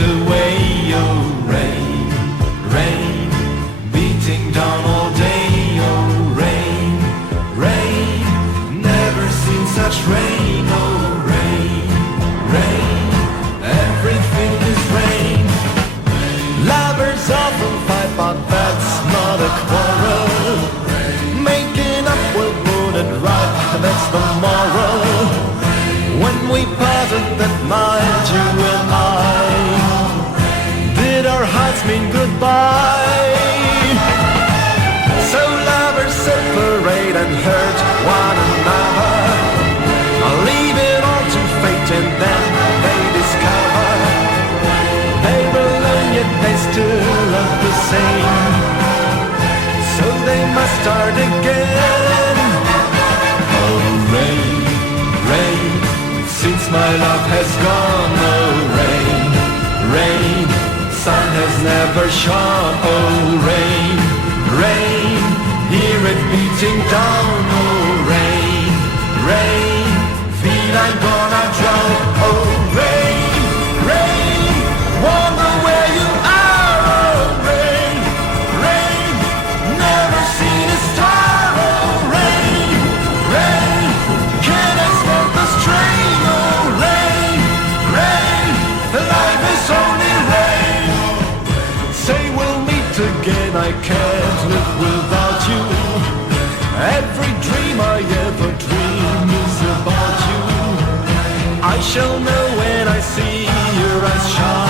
away. Oh, rain, rain, beating down all day. Oh, rain, rain, never seen such rain. Oh, rain, rain, everything is rain. Lovers often fight, but that's not a quarrel. Making up will put it right, that's the moral. When we parted that night, you and I, did our hearts mean goodbye? So lovers separate and hurt one another, leave it all to fate, and then they discover they were alone yet they still love the same. So they must start again. Oh, rain, rain, since my love has gone. Oh, rain, rain, sun has never shone. Oh, rain, rain, hear it beating down. Oh, rain, rain, feel I'm gonna drown. Oh, rain, rain, wonder where you are. Oh, rain, rain, never seen a star. Oh, rain, rain, can I stand the strain? Oh, rain, rain, life is only rain. Say we'll meet again, I can't live without you. Every dream I ever dream is about you. I shall know when I see your eyes shine.